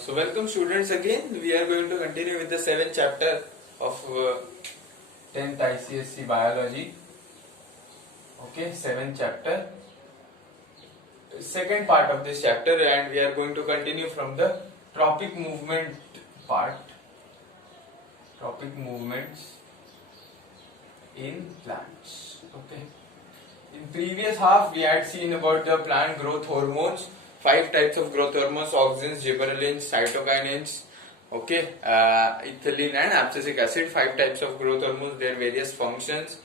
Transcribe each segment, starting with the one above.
So welcome students again. We are going to continue with the 7th chapter of 10th ICSE biology. Okay, 7th chapter. Second part of this chapter, and we are going to continue from the tropic movement part. Tropic movements in plants. Okay. In previous half we had seen about the plant growth hormones. 5 types of growth hormones: auxins, gibberellins, cytokinins, okay, ethylene and abscisic acid. 5 types of growth hormones, their various functions,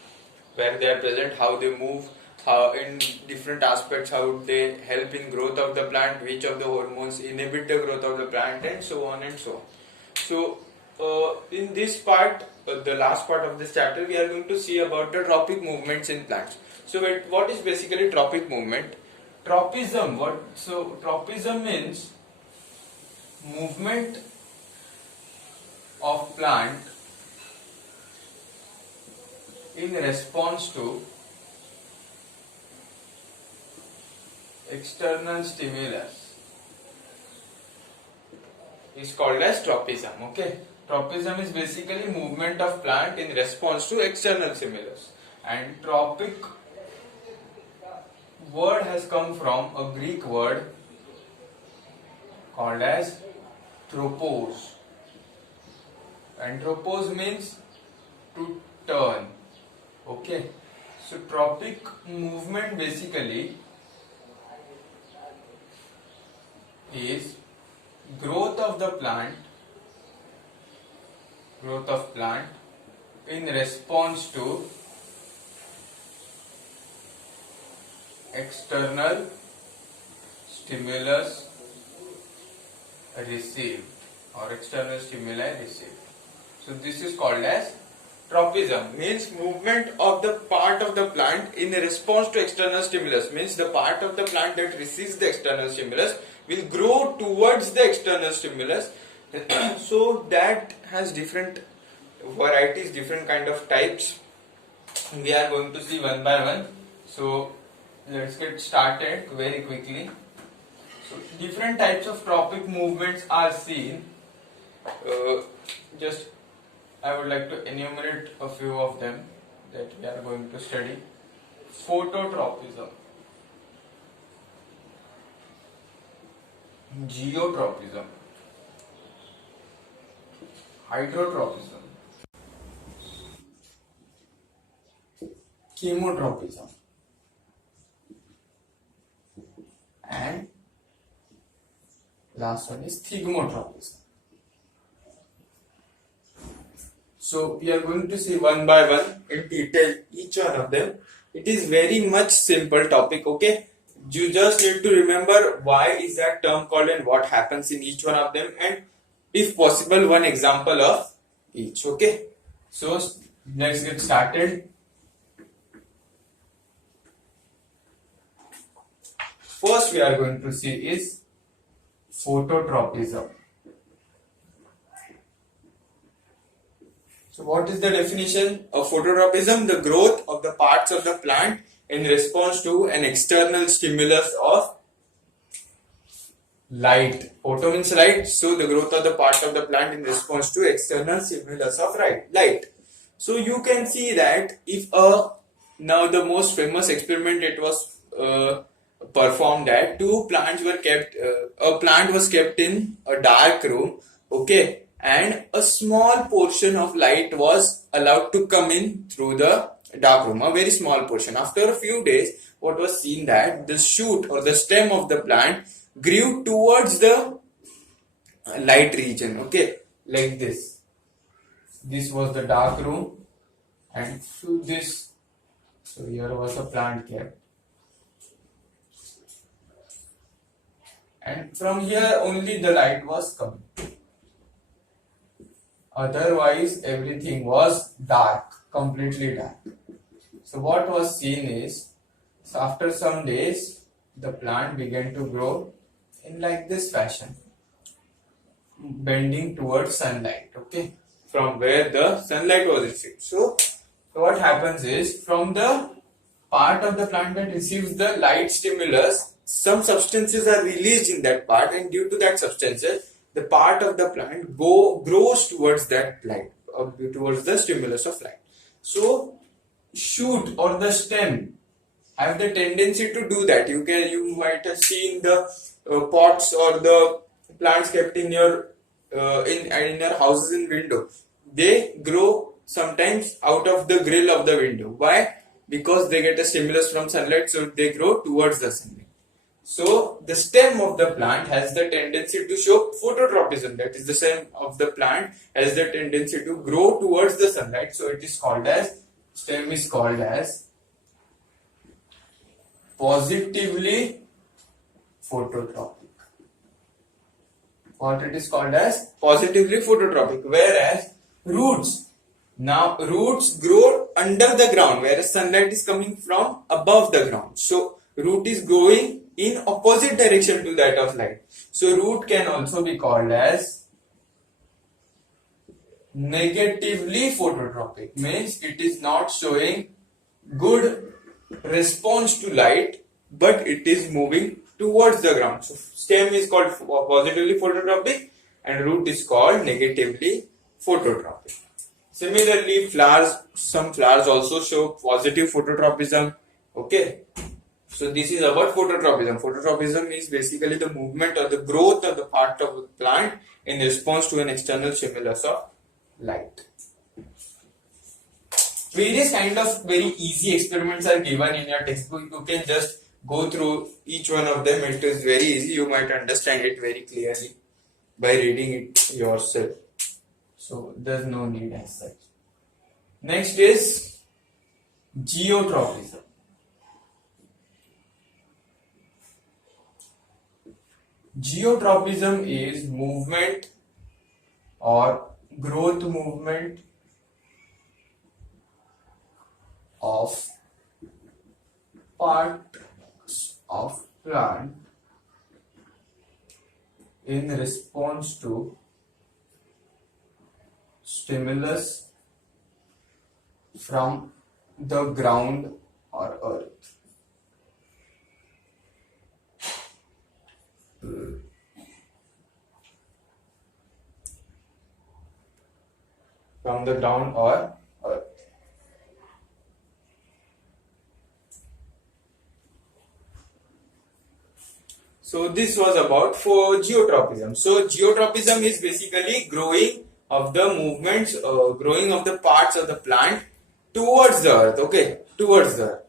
where they are present, how they move, how in different aspects, how they help in growth of the plant, which of the hormones inhibit the growth of the plant, and so on and so on. So in this part, the last part of this chapter, we are going to see about the tropic movements in plants. So what is basically tropic movement? Tropism. Tropism means movement of plant in response to external stimulus is called as tropism. Okay, tropism is basically movement of plant in response to external stimulus, and tropic word has come from a Greek word called as tropos. And tropos means to turn. Okay, so tropic movement basically is growth of plant in response to external stimulus received or external stimuli received. So this is called as tropism. Means movement of the part of the plant in response to external stimulus. Means the part of the plant that receives the external stimulus will grow towards the external stimulus. So that has different varieties, different kind of types. We are going to see one by one. So let's get started very quickly. So different types of tropic movements are seen. Just I would like to enumerate a few of them that we are going to study. Phototropism, geotropism, hydrotropism, chemotropism, and last one is thigmotropism. So we are going to see one by one in detail each one of them. It is very much simple topic, okay? You just need to remember why is that term called and what happens in each one of them, and if possible one example of each, okay? So let's get started. First we are going to see is phototropism. So what is the definition of phototropism? The growth of the parts of the plant in response to an external stimulus of light. Photo means light, so the growth of the part of the plant in response to external stimulus of light. So you can see that if now the most famous experiment, it was performed that two plants were kept, a plant was kept in a dark room, okay, and a small portion of light was allowed to come in through the dark room, a very small portion. After a few days, what was seen that the shoot or the stem of the plant grew towards the light region, okay, like this. This was the dark room, and through this, so here was a plant kept, and from here only the light was coming. Otherwise everything was dark, completely dark. So what was seen is, so after some days the plant began to grow in like this fashion, bending towards sunlight, okay, from where the sunlight was received. So what happens is, from the part of the plant that receives the light stimulus, some substances are released in that part, and due to that substances the part of the plant grows towards that light, towards the stimulus of light. So shoot or the stem have the tendency to do that. You might have seen the pots or the plants kept in your in your houses in window. They grow sometimes out of the grill of the window. Why? Because they get a stimulus from sunlight, so they grow towards the sunlight. So the stem of the plant has the tendency to show phototropism. That is, the stem of the plant has the tendency to grow towards the sunlight. So it is called as, stem is called as positively phototropic. What it is called as? Positively phototropic. Whereas roots, now roots grow under the ground, whereas sunlight is coming from above the ground. So root is growing in opposite direction to that of light. So root can also be called as negatively phototropic. Means it is not showing good response to light, but it is moving towards the ground. So stem is called positively phototropic and root is called negatively phototropic. Similarly, flowers, some flowers also show positive phototropism. Okay. So this is about phototropism. Phototropism is basically the movement or the growth of the part of the plant in response to an external stimulus of light. Various kind of very easy experiments are given in your textbook. You can just go through each one of them. It is very easy. You might understand it very clearly by reading it yourself. So there's no need as such. Next is geotropism. Geotropism is movement or growth movement of parts of plant in response to stimulus from the ground or earth. From the ground or earth. So this was about for geotropism. So geotropism is basically growing of the movements, growing of the parts of the plant towards the earth. Okay, towards the earth.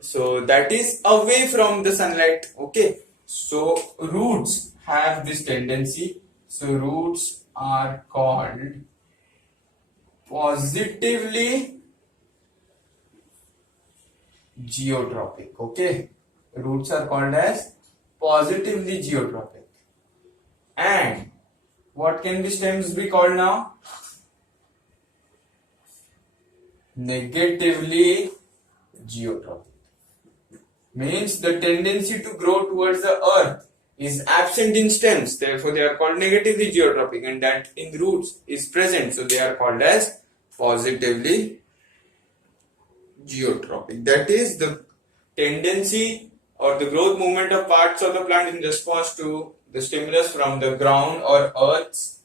So that is away from the sunlight. Okay. So roots have this tendency. So roots are called positively geotropic. Okay, roots are called as positively geotropic. And what can the stems be called now? Negatively geotropic. Means the tendency to grow towards the earth is absent in stems, therefore they are called negatively geotropic, and that in roots is present, so they are called as positively geotropic. That is the tendency or the growth movement of parts of the plant in response to the stimulus from the ground or earth's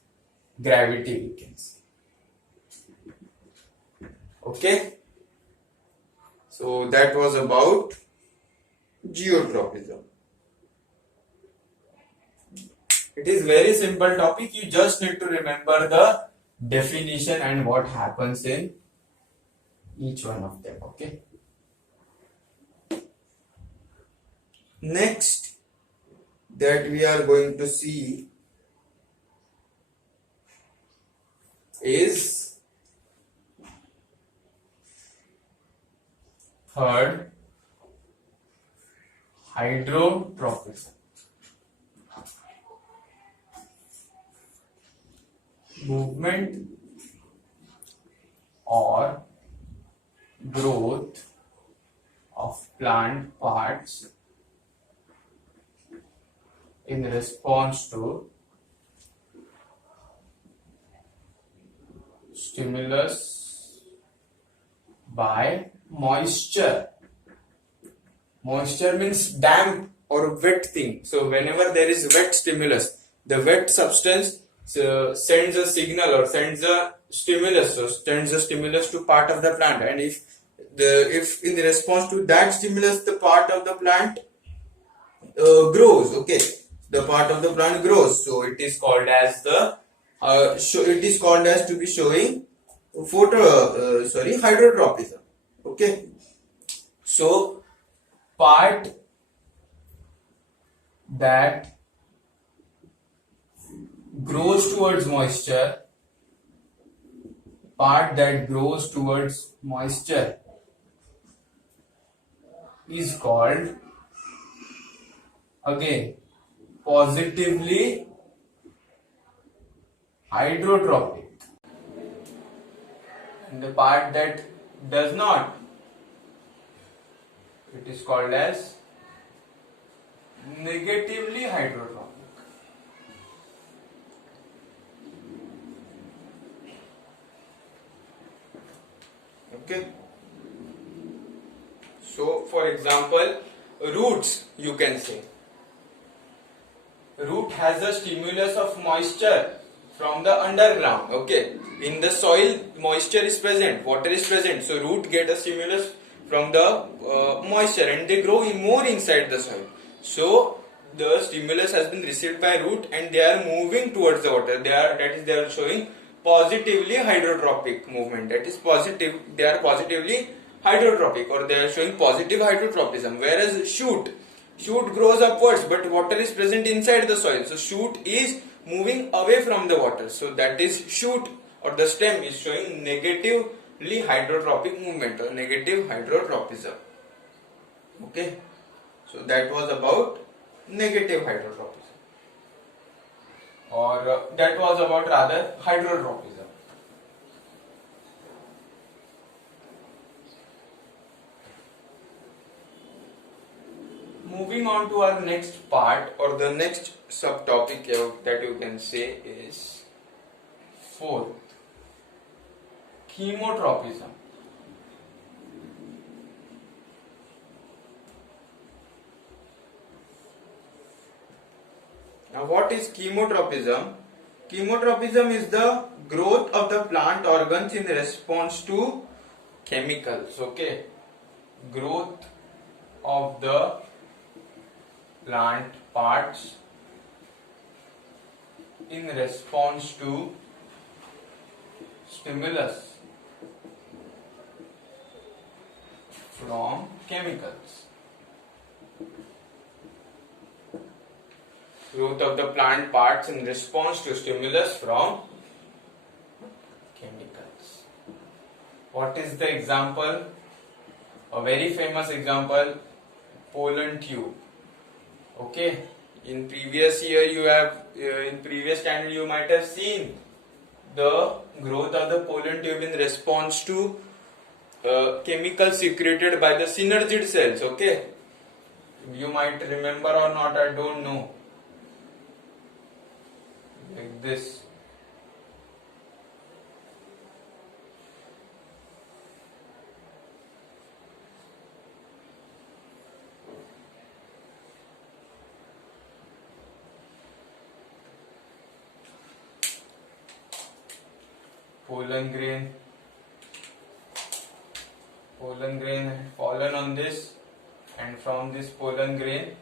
gravity, we can say. Okay, so that was about geotropism. It is very simple topic. You just need to remember the definition and what happens in each one of them. Okay. Next that we are going to see is third, hydrotropism. Movement or growth of plant parts in response to stimulus by moisture. Moisture means damp or wet thing. So whenever there is wet stimulus, the wet substance sends a signal or sends a stimulus, so sends a stimulus to part of the plant, and if in response to that stimulus the part of the plant grows, okay, the part of the plant grows, so it is called as the it is called as to be showing hydrotropism, okay. So part that grows towards moisture, is called again positively hydrotropic, and the part that does not, it is called as negatively hydrotropic. Okay. So, for example, roots, you can say. Root has a stimulus of moisture from the underground. Okay. In the soil, moisture is present, water is present. So, root get a stimulus from the moisture, and they grow more inside the soil. So, the stimulus has been received by root, and they are moving towards the water. They are showing positively hydrotropic movement. That is positive. They are positively hydrotropic, or they are showing positive hydrotropism. Whereas shoot grows upwards, but water is present inside the soil. So shoot is moving away from the water. So that is shoot, or the stem is showing negatively hydrotropic movement or negative hydrotropism. Okay. So that was about negative hydrotropism. Or that was about rather hydrotropism. Moving on to our next part, or the next subtopic that you can say is fourth, chemotropism. Now what is chemotropism? Chemotropism is the growth of the plant organs in response to chemicals. Okay, growth of the plant parts in response to stimulus from chemicals. Growth of the plant parts in response to stimulus from chemicals. What is the example? A very famous example, pollen tube. Okay, in previous year you have, in previous standard you might have seen the growth of the pollen tube in response to chemicals secreted by the synergid cells. Okay, you might remember or not, I don't know. Like this. Pollen grain had fallen on this, and from this pollen grain,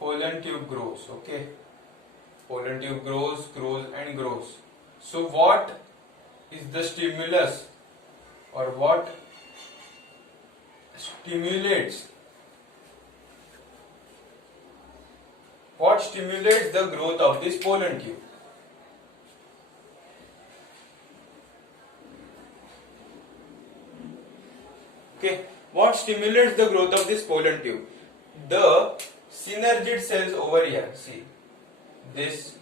pollen tube grows. Okay, pollen tube grows and grows. So what is the stimulus, or what stimulates the growth of this pollen tube? Okay, what stimulates the growth of this pollen tube? The synergid cells over here. See this.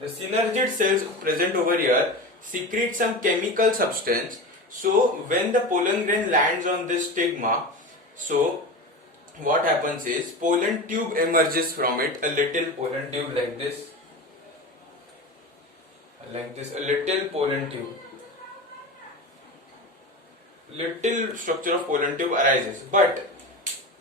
The synergid cells present over here secrete some chemical substance. So when the pollen grain lands on this stigma, so what happens is pollen tube emerges from it, a little pollen tube like this, a little pollen tube. Little structure of pollen tube arises, but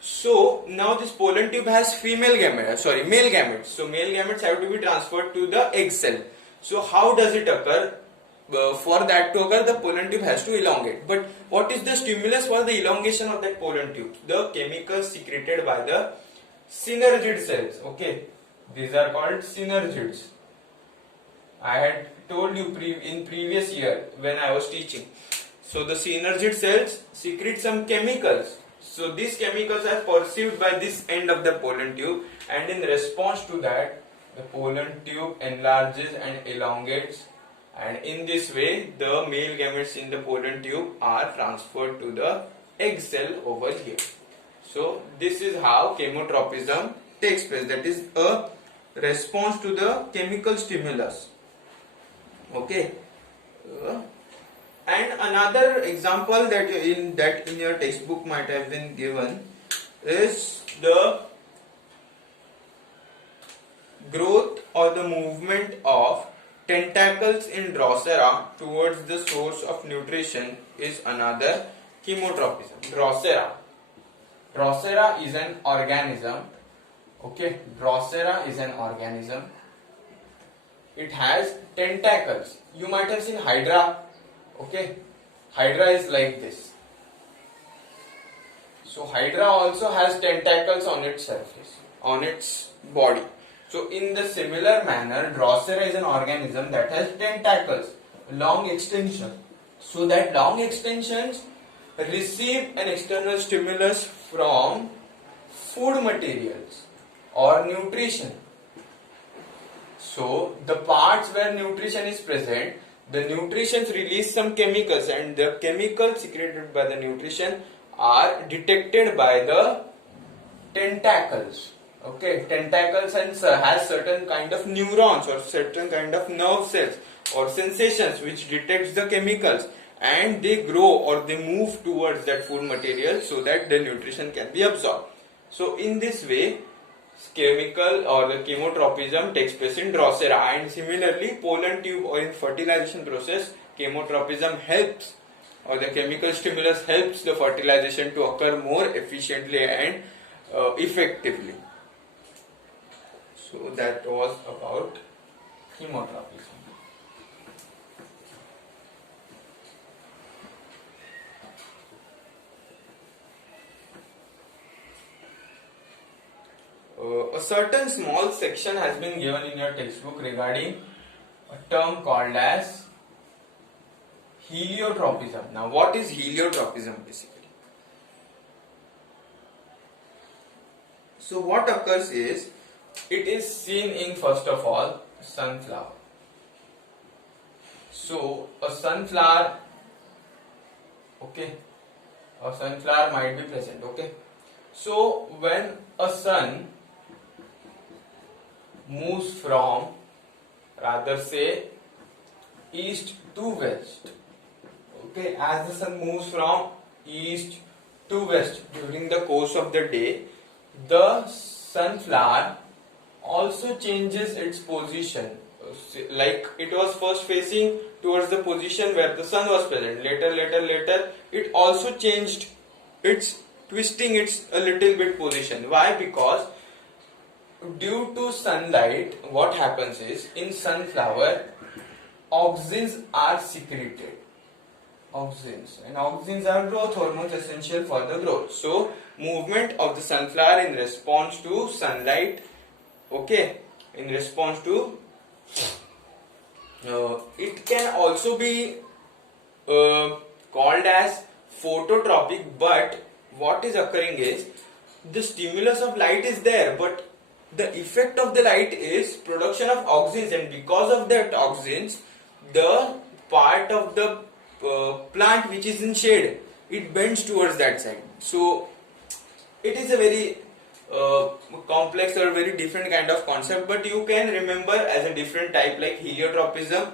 So now this pollen tube has male gametes. So male gametes have to be transferred to the egg cell. So how does it occur? For that to occur, the pollen tube has to elongate. But what is the stimulus for the elongation of that pollen tube? The chemicals secreted by the synergid cells. Okay, these are called synergids. I had told you in previous year when I was teaching. So the synergid cells secrete some chemicals. So these chemicals are perceived by this end of the pollen tube, and in response to that, the pollen tube enlarges and elongates, and in this way the male gametes in the pollen tube are transferred to the egg cell over here. So this is how chemotropism takes place, that is a response to the chemical stimulus. Okay. And another example that in your textbook might have been given is the growth or the movement of tentacles in Drosera towards the source of nutrition is another chemotropism. Drosera is an organism. Okay, Drosera is an organism. It has tentacles. You might have seen Hydra. Okay, Hydra is like this. So Hydra also has tentacles on its surface, on its body. So in the similar manner, Drosera is an organism that has tentacles, long extension. So that long extensions receive an external stimulus from food materials or nutrition. So the parts where nutrition is present, the nutritions release some chemicals, and the chemicals secreted by the nutrition are detected by the tentacles. Okay, tentacles has certain kind of neurons or certain kind of nerve cells or sensations which detects the chemicals, and they grow or they move towards that food material so that the nutrition can be absorbed. So in this way, chemical or the chemotropism takes place in Drosera, and similarly pollen tube or in fertilization process, chemotropism helps, or the chemical stimulus helps the fertilization to occur more efficiently and effectively. So that was about chemotropism. A certain small section has been given in your textbook regarding a term called as heliotropism. Now, what is heliotropism basically? So, what occurs is, it is seen in, first of all, sunflower. So, a sunflower, okay, a sunflower might be present, okay. So, when a sun moves from, rather say, east to west, okay, as the sun moves from east to west during the course of the day, the sunflower also changes its position. Like it was first facing towards the position where the sun was present. Later, it also changed its twisting its a little bit position. Why? Because due to sunlight, what happens is, in sunflower, auxins are secreted. Auxins, and auxins are growth hormones essential for the growth. So, movement of the sunflower in response to sunlight, okay, in response to it can also be called as phototropic, but what is occurring is, the stimulus of light is there, but the effect of the light is production of auxins, and because of that auxins, the part of the plant which is in shade, it bends towards that side. So it is a very complex or very different kind of concept, but you can remember as a different type like heliotropism.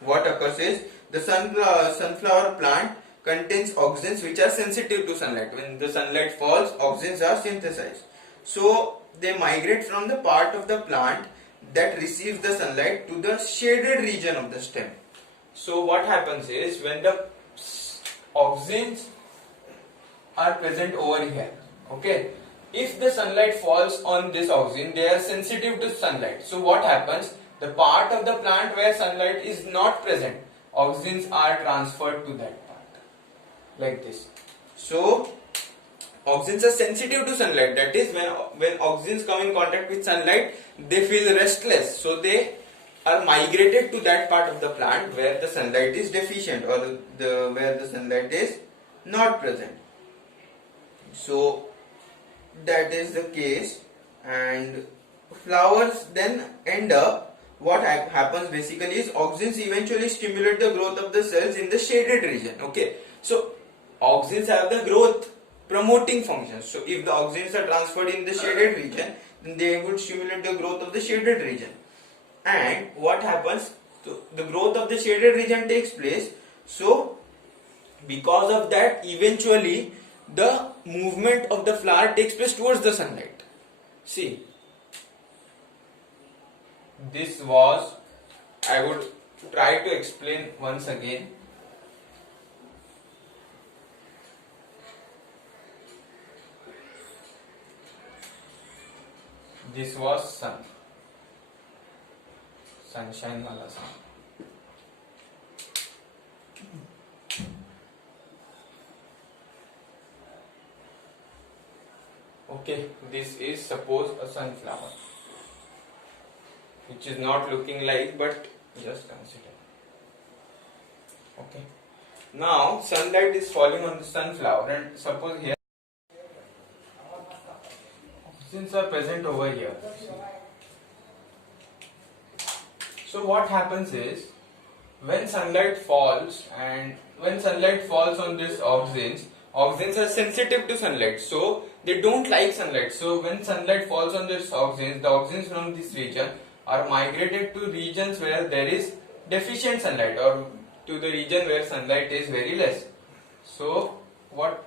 What occurs is, the sunflower plant contains auxins which are sensitive to sunlight. When the sunlight falls, auxins are synthesized. So they migrate from the part of the plant that receives the sunlight to the shaded region of the stem. So what happens is, when the auxins are present over here, Okay. If the sunlight falls on this auxin, they are sensitive to sunlight. So what happens? The part of the plant where sunlight is not present, auxins are transferred to that part. Like this. So auxins are sensitive to sunlight. That is, when auxins come in contact with sunlight, they feel restless. So they are migrated to that part of the plant where the sunlight is deficient, or where the sunlight is not present. So that is the case, and flowers then end up, what happens basically is auxins eventually stimulate the growth of the cells in the shaded region. Okay, so auxins have the growth promoting function. So if the auxins are transferred in the shaded region, then they would stimulate the growth of the shaded region. And what happens? So the growth of the shaded region takes place. So because of that, eventually the movement of the flower takes place towards the sunlight. See, this was, I would try to explain once again. This was sun, sunshine wala sun. Okay, this is suppose a sunflower, which is not looking like, but just consider. Okay, now sunlight is falling on the sunflower, and suppose here auxins are present over here. So what happens is, when sunlight falls on this auxins are sensitive to sunlight, so they don't like sunlight. So when sunlight falls on this auxins, the auxins from this region are migrated to regions where there is deficient sunlight, or to the region where sunlight is very less. So what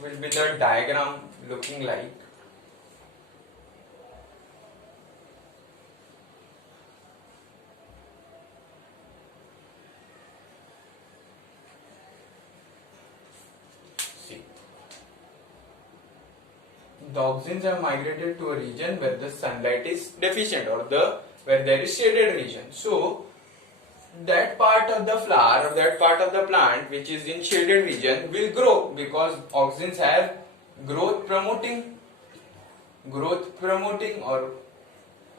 will be the diagram looking like? The auxins are migrated to a region where the sunlight is deficient, or where there is shaded region. So that part of the flower, or that part of the plant which is in shaded region will grow, because auxins have growth promoting, or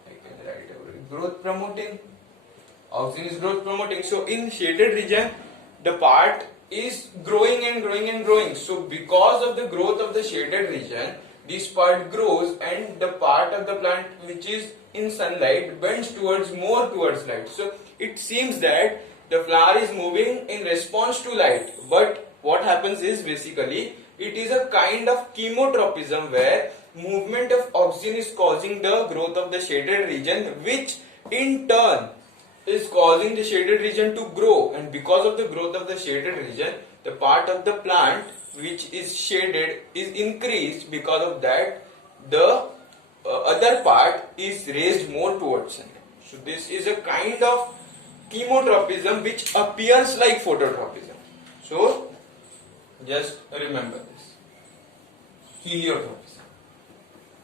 I can write growth promoting. Auxin is growth promoting. So in shaded region, the part is growing and growing and growing. So because of the growth of the shaded region, this part grows, and the part of the plant which is in sunlight bends more towards light. So it seems that the flower is moving in response to light, but what happens is, basically it is a kind of chemotropism, where movement of auxin is causing the growth of the shaded region, which in turn is causing the shaded region to grow, and because of the growth of the shaded region, the part of the plant which is shaded is increased. Because of that, the other part is raised more towards sunlight. So this is a kind of chemotropism which appears like phototropism. So just remember this. Heliotropism.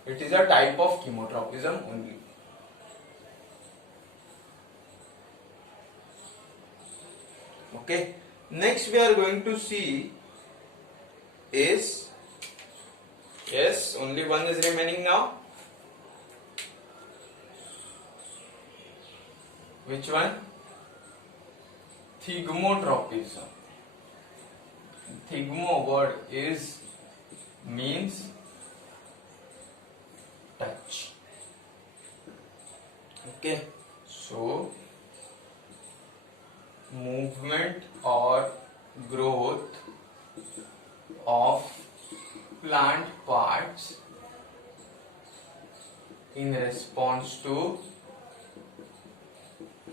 It is a type of chemotropism only. Okay. Next we are going to see is, yes, only one is remaining now. Which one? Thigmotropism. Thigmo word means touch. Okay, so movement or growth of plant parts in response to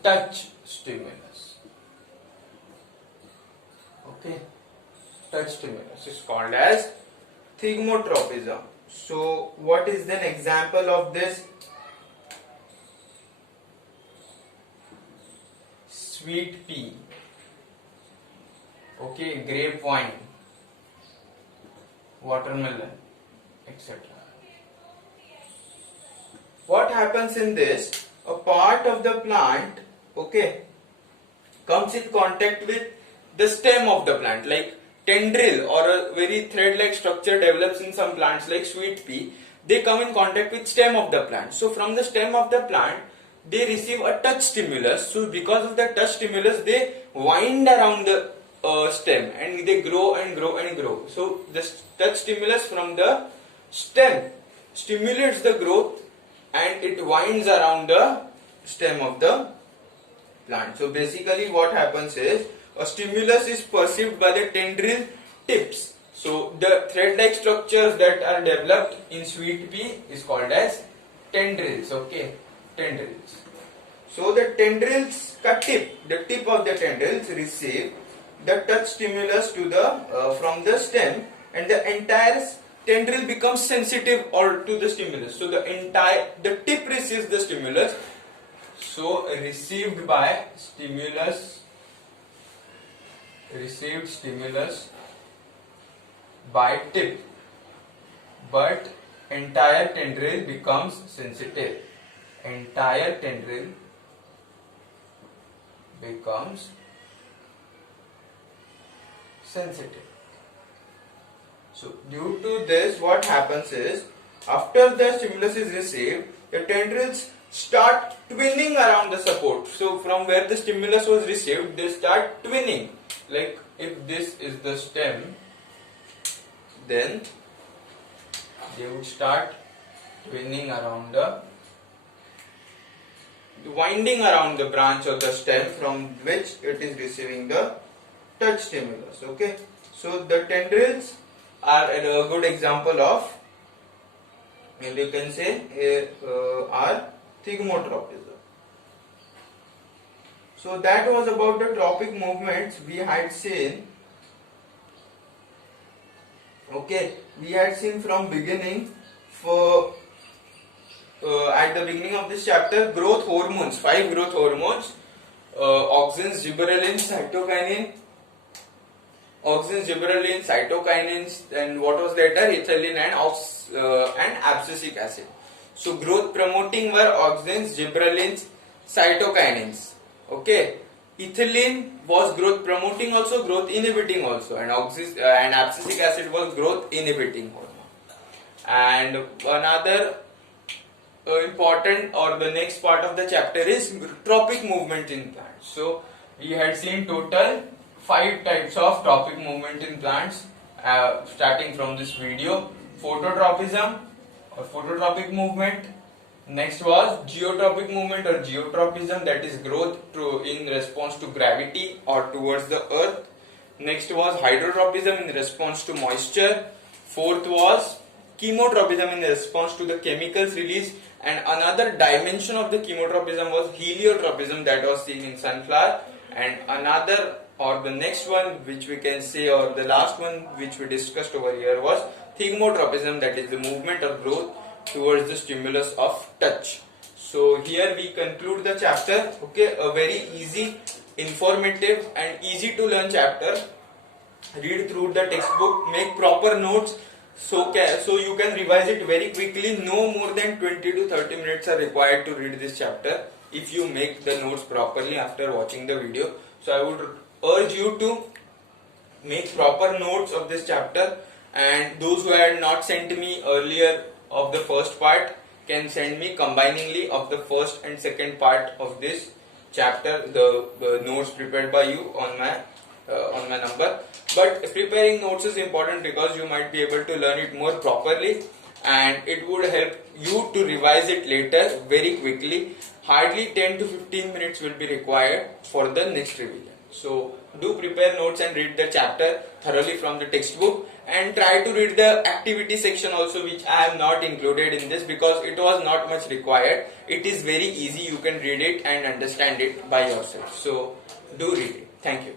touch stimulus. Okay, touch stimulus is called as thigmotropism. So what is an example of this? Sweet pea. Okay, grapevine, watermelon, etc. What happens in this? A part of the plant, okay, comes in contact with the stem of the plant, like tendril or a very thread-like structure develops in some plants like sweet pea. They come in contact with stem of the plant. So from the stem of the plant, they receive a touch stimulus. So because of the touch stimulus, they wind around the stem and they grow and grow and grow. So the touch stimulus from the stem stimulates the growth and it winds around the stem of the plant. So basically what happens is a stimulus is perceived by the tendril tips. So the thread-like structures that are developed in sweet pea is called as tendrils. Okay, tendrils. So the tendrils the tip of the tendrils receive the touch stimulus to the from the stem, and the entire tendril becomes sensitive or to the stimulus. So the tip receives the stimulus. So received stimulus by tip, but entire tendril becomes sensitive. Entire tendril becomes sensitive. So due to this, what happens is, after the stimulus is received, the tendrils start twinning around the support. So from where the stimulus was received, they start twinning. Like if this is the stem, then they would start twinning around winding around the branch of the stem from which it is receiving the touch stimulus. Okay, so the tendrils are a good example of, and you can say are thigmotropism. So that was about the tropic movements we had seen. Okay, we had seen from beginning for at the beginning of this chapter growth hormones, 5 growth hormones, auxins, gibberellins, cytokinins, and what was later ethylene and abscisic acid. So growth promoting were auxins, gibberellins, cytokinins. Okay, ethylene was growth promoting also, growth inhibiting also, and abscisic acid was growth inhibiting hormone. And another important or the next part of the chapter is tropic movement in plants. So we had seen total 5 types of tropic movement in plants starting from this video. Phototropism or phototropic movement. Next was geotropic movement or geotropism, that is growth in response to gravity or towards the earth. Next was hydrotropism in response to moisture. Fourth was chemotropism in response to the chemicals released, and another dimension of the chemotropism was heliotropism that was seen in sunflower, and another or the next one which we can say, or the last one which we discussed over here, was thigmotropism, that is the movement or growth towards the stimulus of touch. So here we conclude the chapter. Okay, a very easy, informative and easy to learn chapter. Read through the textbook, make proper notes so you can revise it very quickly. No more than 20 to 30 minutes are required to read this chapter if you make the notes properly after watching the video. So I would urge you to make proper notes of this chapter, and those who had not sent me earlier of the first part can send me combiningly of the first and second part of this chapter, the notes prepared by you on my number. But preparing notes is important because you might be able to learn it more properly, and it would help you to revise it later very quickly. Hardly 10 to 15 minutes will be required for the next revision. So do prepare notes and read the chapter thoroughly from the textbook, and try to read the activity section also, which I have not included in this because it was not much required. It is very easy, you can read it and understand it by yourself. So do read it. Thank you.